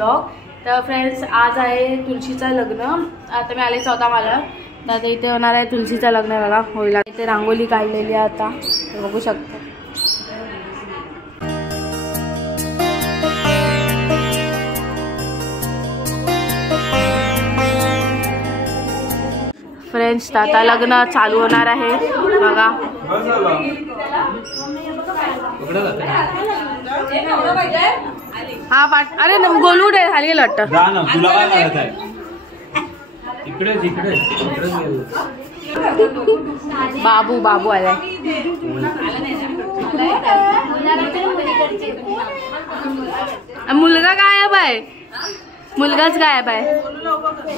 Blog. तर friends आज आहे तुळशीचं लग्न। आता मी आले 14 मला, तर आता इथे होणार आहे तुळशीचं लग्न बघा होईल। इथे रांगोली काढलेली आहे आता बघू शकता। फ्रेंड्स आता लग्न चालू होणार आहे बघा। हा पाठ अरे गोलू रे खाली गेलं वाटतं। बाबू बाबू आलाय। मुलगा गायब आहे, मुलगाच गायब आहे।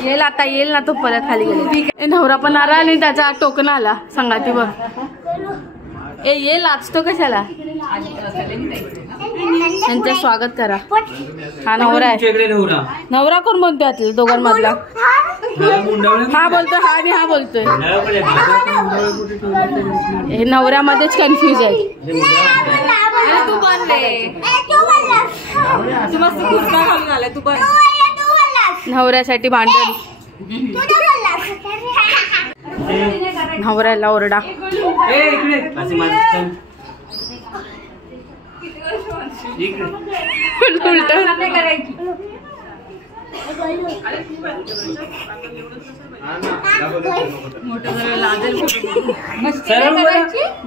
येईल आता येईल ना तो परत खाली गेले। नवरा पण आला आणि त्याचा टोकन आला संगातीवर। ए ये लाचतो कशाला, त्यांचं स्वागत करा। हा नवरा आहे। नवरा कोण बोलतोय आतल्या दोघांमधला? हा बोलतोय हा आणि हा बोलतोय। हे नवऱ्यामध्येच कन्फ्युज आहे। तू बनले तू मस्त कुर्ता घालून आलाय तू पण। नवऱ्यासाठी भांडण, नवऱ्याला ओरडा।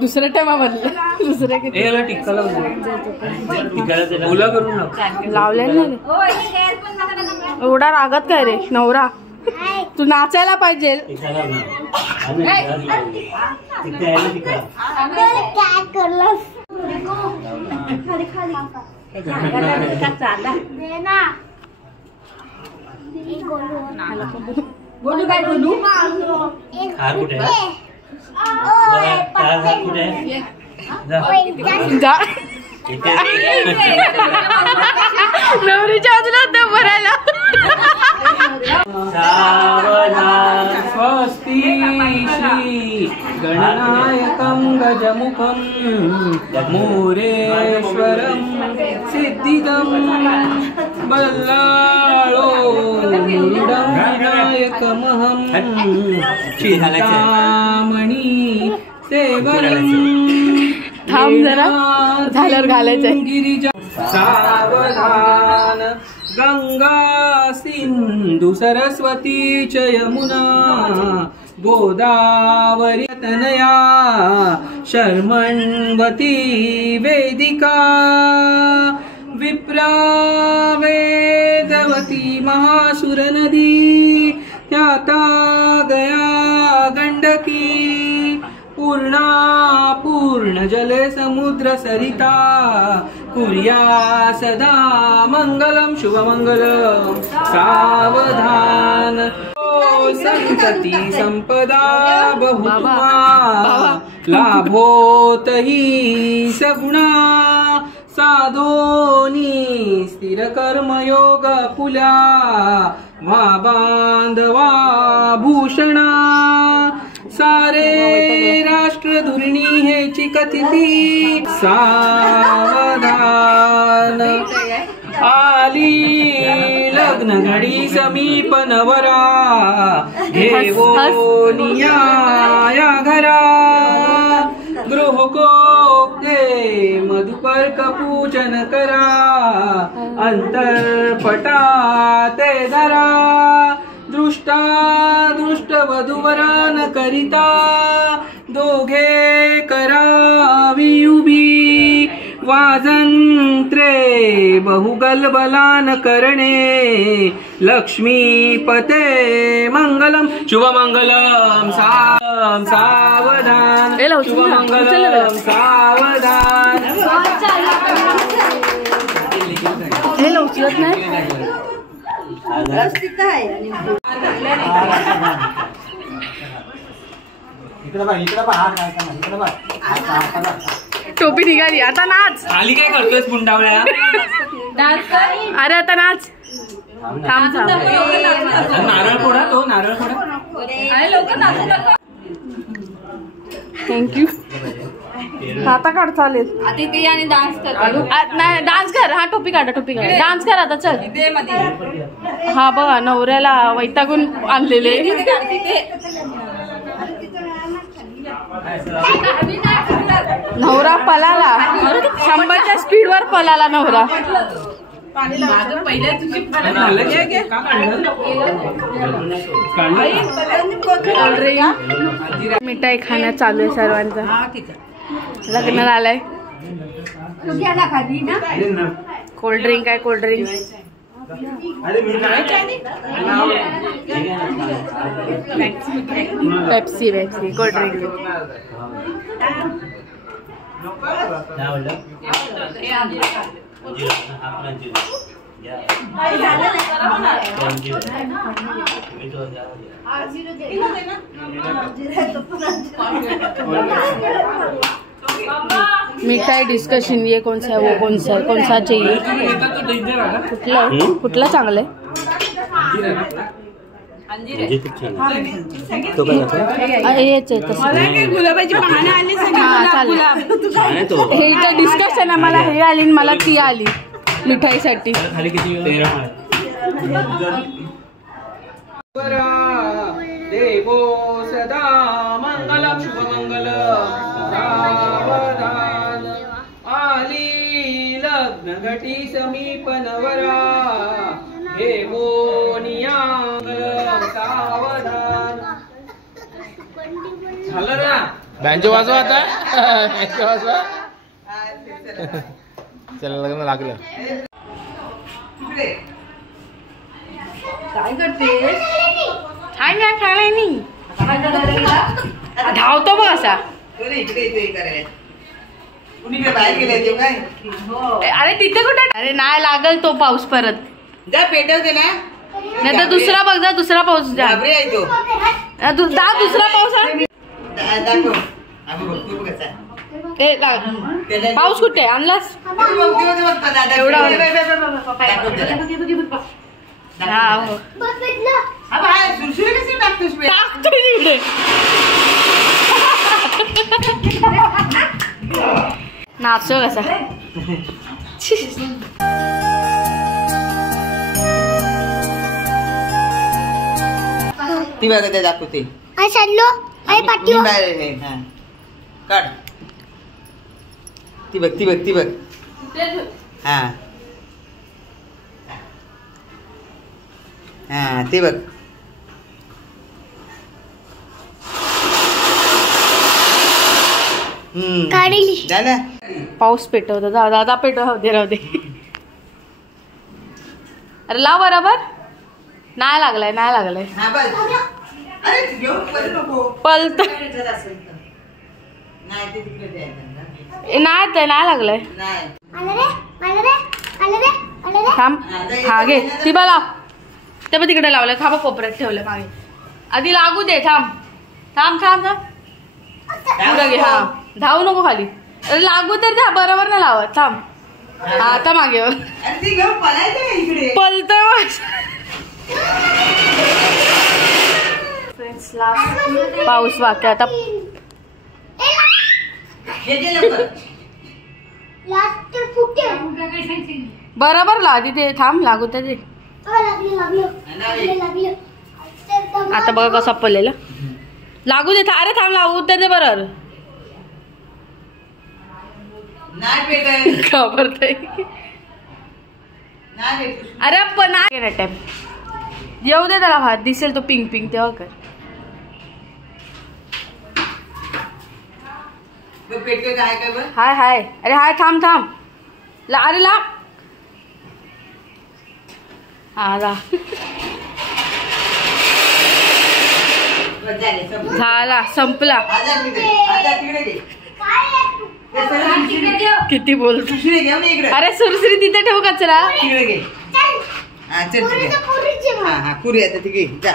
दुसऱ्या टायमामधलं दुसऱ्या लावले ना एवढा रागात काय रे नवरा? तू नाचायला पाहिजे। बोलू काय बोलू? नवरीच्या बाजूला ते भरायला। स्वस्ति श्री गणनायकं गजमुखं मोरेश्वरं सिद्धिदं बल्लाळो मुरुडं विनायकमहं चिंतामणी सेवनं। थांब जरा झाल्यावर घालायचंय। गिरिजा सावधान गंगा सिंधु सरस्वती च यमुना गोदावरी तनया शर्मण्वती वेदिका विप्रा वेदवती महासुर नदी त्याता गया गंडकी पूर्णा पूर्ण जले समुद्र सरिता कुर्या सदा मंगलम शुभमंगलम। सावधान संतति संपदा बहुमा लाभोत ही सगुणा साधोनी स्थिर कर्मयोग पुल्या वा बांधवा भूषणा सारे राष्ट्र धुरणी हेची कथिती। सावधान आली लग्न घडी समीप नवरा घेवोनिया या घरा गृहकोक्ते मधुपर्क पूजन करा अंतरपटा ते धरा दृष्टा दृष्ट वधूवरान करिता दोघे करावी उभी वाजंत्रे बहुगलबलान करणे लक्ष्मीपते मंगलम शुभमंगलम। सावधान शुभमंगलम सावधान। हे उचलत नाही टोपी निघाली आता नाच। आली काय करतोय पुंडावळ्या? अरे आता नाच। थांब नारळ फोडा तो नारळ फोडा। थँक्यू। आता काढ चालेल. आधी ते आणि डान्स कर. नाही डान्स कर. हा टोपी काढ डान्स कर आता चल. हा बघा नवऱ्याला वैतागून आणलेले. नवरा पलाला 100च्या स्पीडवर पलाला नवरा. मिठाई खाण्यात चालू आहे सर्वांचा. लग्नाला आलाय. कोल्ड्रिंक आहे कोल्ड्रिंक. Pepsi Pepsi cold drink. मिठाई डिस्कशन ये कौन सा है वो कौन सा चाहिए. कुठला चांगलं आहे. गुलाबाची पानं आली. हे डिस्कशन आहे. मला हे आली मला ती आली मिठाईसाठी. देवो सदा मंगलम शुभमंगल. सावधान आली लग्न घटी समीप नवरा. देवो नियांगलम सावधान. झालं ना. बँजो वाजवा आता. बँजो वाजवा. चला लग्न लागलं. काय करते. काय नाही धावतो बघ असा. अरे तिथे कुठे. अरे नाही लागल तो पाऊस परत. जा पेटवते ना. नाही तर दुसरा बघ जा. दुसरा पाऊस जा. दुसरा पाऊस पाऊस कुठे आणलास. एवढा नाचो कसा. ती बघा दाखवते. काढ. ती बघ हा हा ते बघ. पाऊस पेटवतो. दादा पेटव राहू दे. अरे लाव बरोबर. नाही लागलाय पलत नाही लागलाय. थांब. हा घे ती बा लाव. ते पण तिकडे लावलंय. खाबा कोपऱ्यात ठेवलंय मागे. आधी लागू दे. थांब पुढं घे. हा धावू नको खाली. अरे लागू तर द्या. बरोबर नाही लावत. थांब. आता मागे पलतय. पाऊस वाटतोय आता. बरोबर लाव तिथे. थांब लागू तर दे. आता बघा कसा पडलेला. लागू दे. अरे थांब लागू तर दे. बरोबर घाबरतय. अरे पण टाइम येऊ दे त्याला. हात दिसेल तो पिंक तेव्हा कर. हाय अरे हाय थांब. अरे ला. हा झाला संपला. किती बोलतो. अरे सुरसुरी तिथे ठेवू कचरा. पुरी आता तिकडे जा.